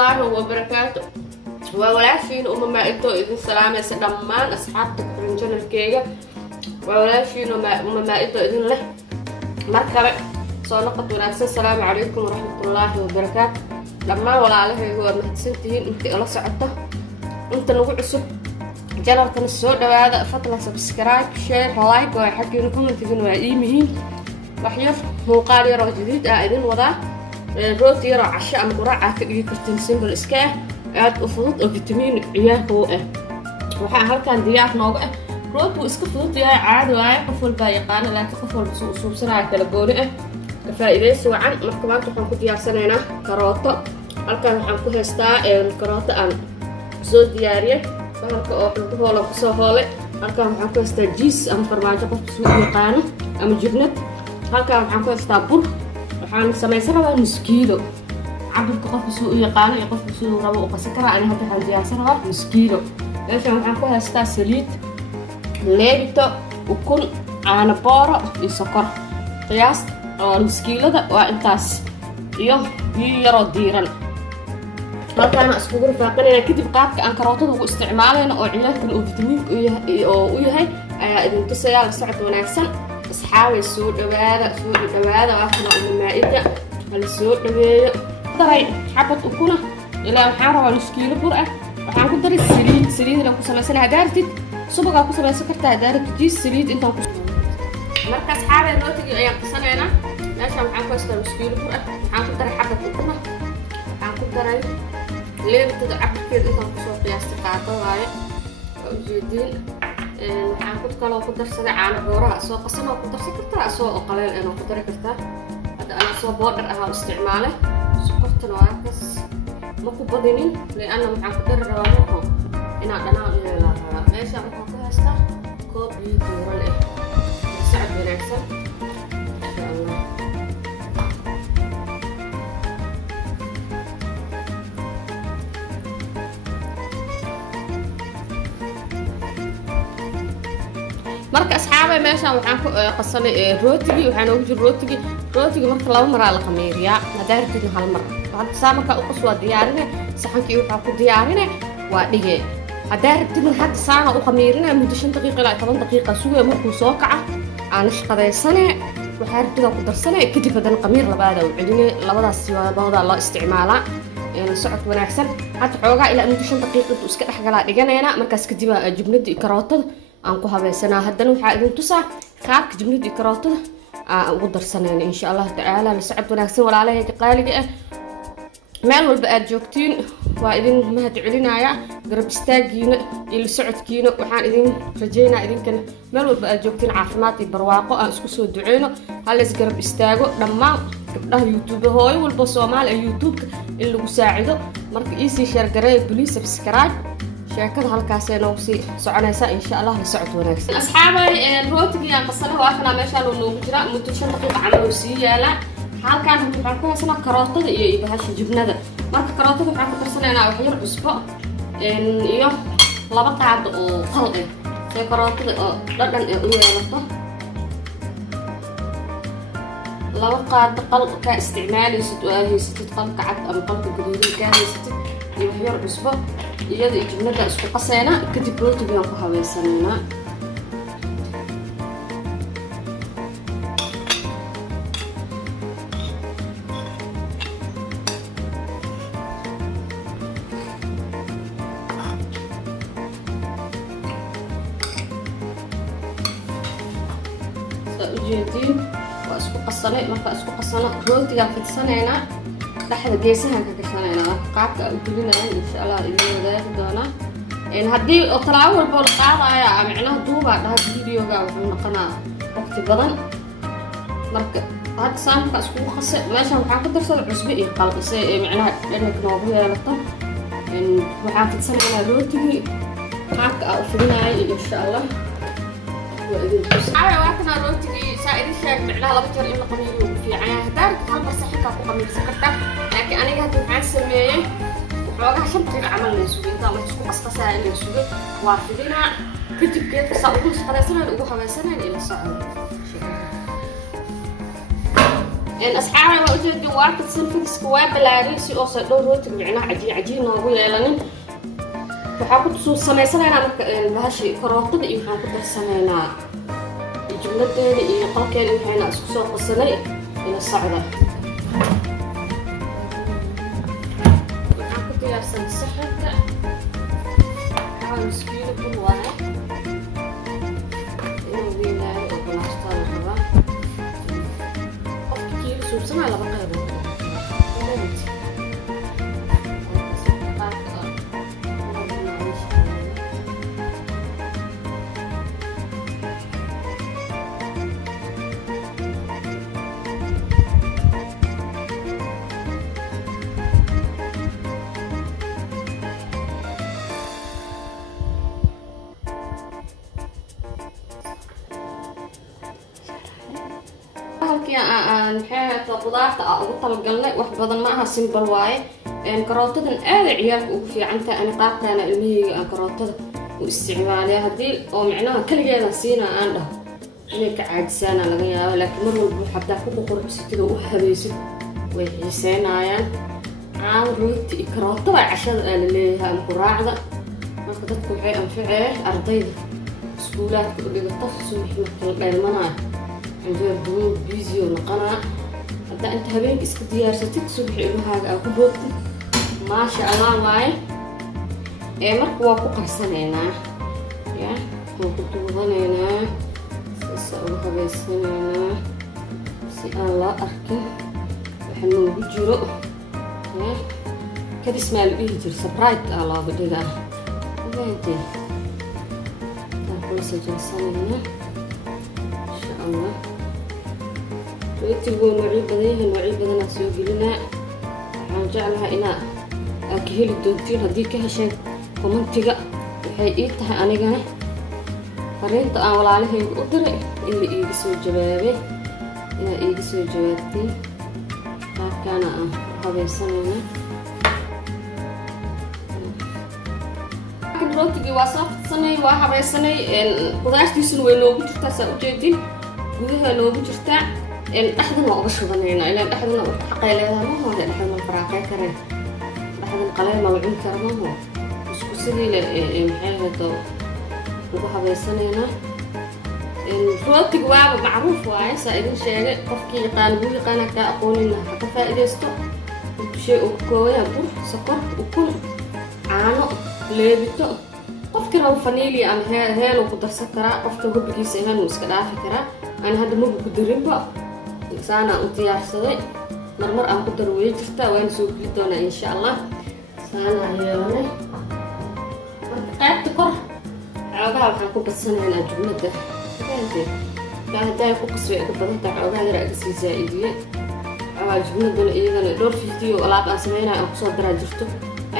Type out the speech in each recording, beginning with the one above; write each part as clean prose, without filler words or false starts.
الله وبركاته. وولاشين ما إنتو إذن سلامة سلمان أصحابك من جنة الكيجة وولاشين ما إنتو إذن له مركبة صنقة وناس. السلام عليكم ورحمة الله وبركاته. لما ولا عليه هو مهتسنتين أنت الله سعته أنت نقول عصب جنر كان السود هذا فترة سبسكرايب شير لايك وحكي لكم أنت إذن وإيمهين وحير موقعي راه جديد إذن وضع روتي راه عشاء مقرعة كذي كرتين سيمبل إسكاه aad u fudud oo vitamin ciyaarka u ah. Waxaa halkan diyaar nooga ah root uu iska fudud yahay caadi waaye qof walba yaqaan laakiin qof walba soo suubsanaya kala gooni ah ka faa'iideysi wacan. Marka maanta waxaan ku diyaarsanaynaa karooto. Halkan waxaan ku haystaa karooto aan soo diyaariyay bahalka oo xulbahooda ku soo hoolay. Halkan waxaan ku haystaa jiis ama farmaajo qofka soo yaqaano ama jibnad. Halkan waxaan ku haystaa bur. waxaan samaysanayaa nus kiilo عبد قف سوق يقال يقف سوق ربو قسكرة أنا هذا حاجة ياسرها مسكيلو. ليش أنا عم كوها سليت ليبتو وكل أنا بارا يسكر قياس مسكيلو ده وإنتاس يرى ديران. هذا أنا أسكور فاقني أنا كده بقاك أن كروته واستعماله أو علاج الفيتامين وياهي إذا تسيال الساعة وناكسن أصحاب السوق دبادة وأكل المائدة السوق دبادة daray xabad ukuna ilaa waxaan rabaa nus kiilo bur ah. waxaan ku daray saliid la ku sameysanahay daartid subaga ku sameysan kartaa daartid jiis saliid intaan ku markaas xaaray rootiga ayaan qasanaynaa. meeshaan waxaan ku haystaa nus kiilo bur ah. waxaan ku daray xabad ukuna waxaan ku daray leebtada cabkeeda intaan ku soo qiyaastay qaado waaye oo ujeediin. waxaan ku kaloo ku darsaday caano booraha soo qasanoo ku darsan kartaa soo qaleel inoo ku dari kartaa. hadda ana soo boodhar ahaa isticmaalay سكرتنا وعكس ما كبدينين لأن معك كتير روابطهم إن عندنا إلى ليش أنا كنت هستا كوبي دورة له سعد بنكسر إن شاء الله. marka asxaabay meeshaan waxaan ku qasanay rootigi waxaan ugu jir rootigi marka laba mar la qamiiriyaa madaartid hal mar hadda saamka u qaswa diyaarinay saxankii waxa ku diyaarinay waa dhige madaartid hadda saana u qamiirinay muddo 5 daqiiqo ilaa 10 daqiiqo suuga markuu soo kaca aan shaqadaysanay waxa artida ku darsanay kadib badan qamiir labaada u celinay labadaas siyaabada loo isticmaalaa in socod wanaagsan hadda xoogaa ilaa muddo 5 daqiiqo iska dhaxgalaa dhiganayna markaas kadib jibnada karootada aan ku habeysana. haddana waxaa idin tusaa qaabka jibnada iyo karootada aan ugu darsanayna insha Allah tacaala. la socod wanaagsan walaalahayga qaaliga ah meel walba aad joogtiin waa idin mahad celinaya garab istaagiina iyo la socodkiina. waxaan idin rajeynaa idinkan meel walba aad joogtiin caafimaad iyo barwaaqo aan isku soo duceyno hal is garab istaago dhammaan gabdhaha YouTube hooyo walba Soomaali YouTube in lagu saacido. marka easy share gareey please subscribe شاكر هالكاسة نوصي سعنيسا إن شاء الله لسعد ونكسر. أصحابي الروتي أنا قصنا وأكلنا ماشان ونوجرا متوشن دقيقة عن روسية لا حال كان بحكوا سنا كراتة يبهاش جبنا ده مرك كراتة بحكوا ترسلنا أنا وحير أسبوع إن يوم لبقى عند خلق في كراتة لكن لطة لبقى عند خلق كاستعمال ست خلق عد أم خلق جديد كان ست وحير أسبوع iyada jibnada isku qaseena kadib rootiga aan ku habeysanaynaa. ujeedin waa isku qasanay. marka isku qasano rootiga fidsanaynaa dhaxda geesaha ka gashanayna qaabka u dulinayaan insha Allah idin wadaagi doona. in haddii oo talaabo walba la qaadayo macnaha duuba dhaha videoga wuxuu noqonaa waqti badan. marka hadda saamka isku qasay meeshan waxaan ku darsaday cusbo iyo qalqis ee macnaha dhanka noogu yeelato. in waxaan fidsanaynaa rootigi qaabka u fidinayo insha Allah waa idin tusay. waakana rootigi saaidin sheeg macnaha laba jeer in la qamiiriyo ku fiican yahay. hadda hal mar saxinka ku qamiirsan kartaa لكن أنا قاعدة معاه سمية وحوجها شن طريقة عمل ليسوي ده ما تسكو قصقصة ليسوي وعارفينها كتب كده صعود مش خلاص سنة وجوها سنة إلى صعود. أصحابي ما أجد واحد سنفكس كواب بالعريس أوصل له روت معنا عجين نوعي لأن وحاكم تصور سنة أنا بهالشيء كراتب إيه حاكم السنة الجملة دي إيه قال كان إحنا أسكسور السنة إلى الصعدة وحاكم يا سنة صحة حاول مسكين كل واحد إنه بينا وبنشتغل الخبر كتير سوب سنة على بقية maxay qudaarta ugu talagalnay wax badan ma aha simple waaye karootadan aad ciyaalka ugu fiican tahay ani qaabtaana ilmahayga aan karootada u isticmaalayaa haddii oo micnaha kaligeeda siina aan dhaho inay ka caajisaana laga yaabo laakiin mar walba xataa ku quruxsatida u habaysid way xiiseynayaan caano rooti iyo karootada cashada la leeyahay ama quraacda marka dadku waxay anficeen ardayda iskuulaadka u dhigata subax marka la dheelmanayo عندنا دهون بيزيو نقنع حتى أنت هبينك اسك ديارستك صبح إلهاك أو كبوتي ما شاء الله واي مرك واقو قرصانينا يا وكنت بغنينا سألوها بيسانينا سي الله أركن وحنو بجرو يا كده اسمها الإيجر سبرايت الله بدينا وبيتي تاكل سجلسانينا إن شاء الله ويتبون نوعي بدنا سوق لنا رجعنا هنا أكيل الدكتور هديك هشين كمنتجة حقيقتها أنا جانا فرنت أول عليه يقدر اللي يجسوا جوابه إلى يجسوا جوابتي فكان هذا السنة روتي وصفت سنة وحبي سنة قداش تيسن وين لو بتشتا سأوجدين جودها لو بتشتا أحدنا أقصد ضمينا إلى أحدنا حقي لها ما هو أحدنا فراقي كره أحدنا قليل موعين كره ما هو مش كسري لحاجة وحبي سنة هنا الروتي جواب معروف واي سائلين شيء قفكي قالوا قانا كأقول إنها حتى فائدة استو شيء وكوي أبو سكر وكل عانو leebito qofkana uu faniili aan heel uu ku darsan karaa qofka gobkiisa inaan iska dhaafi karaa aan hadda ma ku darinba saana u diyaarsaday marmar aan ku darweey jirta waan soo geli doonaa insha Allah saana yeelay marka qaybta kor xoogaa waxaan ku badsanaynaa jumlada hadday ku qasbay ku badan tahay xoogaa yar aga sii zaa'idiyay jumladana iyadana dhowr video alaab aan sameynaa aan kusoo daraa jirto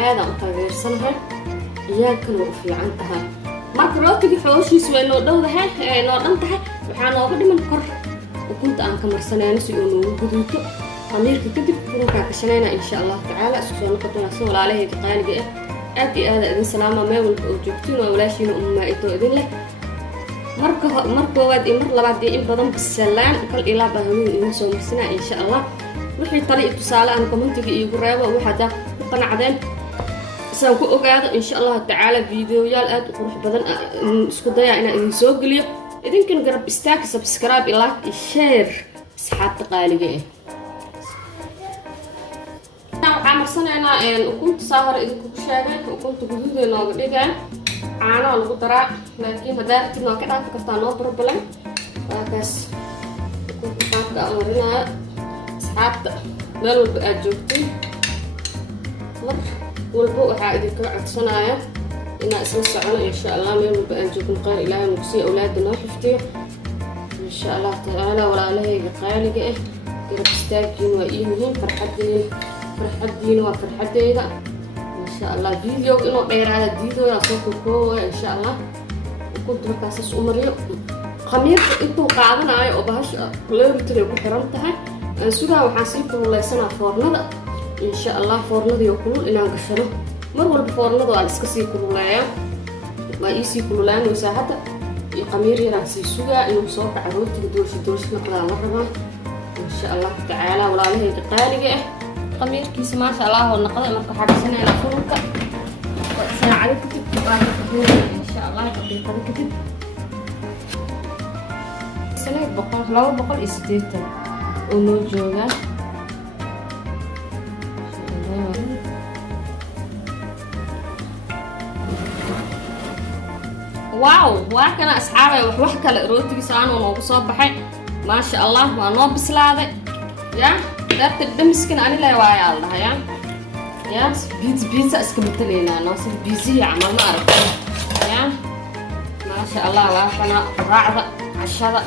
aadaan u taageersanahay عيالكن وفي عنتها مرك روتي حوشي سوى إنه دودها إنه ضمتها وحنا واخد من كر وكنت أنا كمر سنة نسي إنه جديته خمير كتب كنا كشنينا إن شاء الله تعالى سوى نقطة نسول عليه تقال جاء أدي هذا إذن سلامة ما والجوكتين ولا شيء أمة إتو إذن له مرك وادي مر لبعد إن بدم بالسلام كل إله بهمين إن سوى مسنا إن شاء الله وحي طريقة سالة أنا كمان تجي يقرأ وحدا قناع عدن سأكون أقعد إن شاء الله تعالى فيديوهات أد وروح بدن اسكو ضيع إن إذن سوق لي إذن كن قرب استاك سبسكرايب لايك شير أصحاب تقاليجي أنا عمر سنة أنا وكنت سهر إذا كنت شايفة وكنت جدود ناقد إذا أنا القطرة لكن هذا كنا كده فكرت أنا بربلم بس كنت حاطة أمرنا أصحاب مالو بقى جوتي والبو waxaa idinka codsanaya inaan isla socono insha Allah meel walba aan joogno qaar Ilaahay nagu sii awlaadna xiftiyo insha Allah taala walaalahayga qaaliga ah garab istaagin waa ii muhiim farxadiina waa farxadeyda insha Allah video inuu dheeraado diidooda soo koobaya insha Allah ku markaas u mariyo khamiirka intuu qaadanayo oo bahash leeritay ku xiran tahay aan sugaa waxaan sii kululeysanaa foornada إن شاء الله فورنا يكون إن عقشنا مرة الفورنا ده على سكسي كلولايا ما يسي كلولان وساعتها يقمير يراسي سوى إنه صوت عروت تدورش نقلا مرة إن ما شاء الله تعالى ولا له قالقة قمير كيس ما شاء الله والنقطة مركب حاجة سنة لفوق ساعة كتب إن شاء الله دقيقة كتب سنة بقول لو بقول إستيتا ونوجونا واو واكنا أصحابي وحكى الروتي سان ونوصبحي ما شاء الله ونوب بسلاده يا درت الدمسكن أنا لا واعي الله يا بيتزا اسكمتلينا ناصر بيزي عمل ما أعرف يا ما شاء الله واكنا راعدة عشرة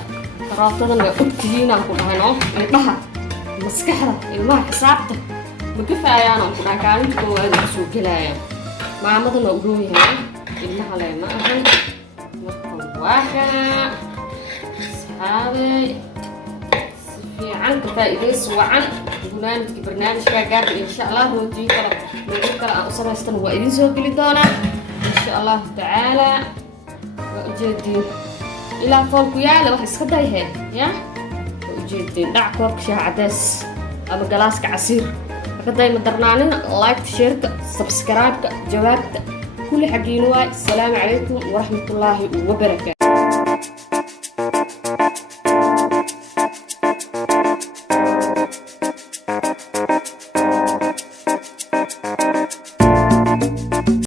رافضنا وقتينا كلها نو إلها مسكحة إلها حسابته بكفاية أنا كنا كانوا كوا سوق لا ما مضنا وجوهي ها إلها لا ما أهل واحد صحابي في عن فائدة وعن برنامج كاجر إن شاء الله روتي كلا كلا أصلا استنوا إذن سوق لدونا إن شاء الله تعالى وجدين إلى فوق يا لو حس خدها هي يا وجدين دع كوب شاي عدس أما جلاس كعصير كده مدرنانين لايك شير سبسكرايب جوابت كل حقين واي السلام عليكم ورحمة الله وبركاته.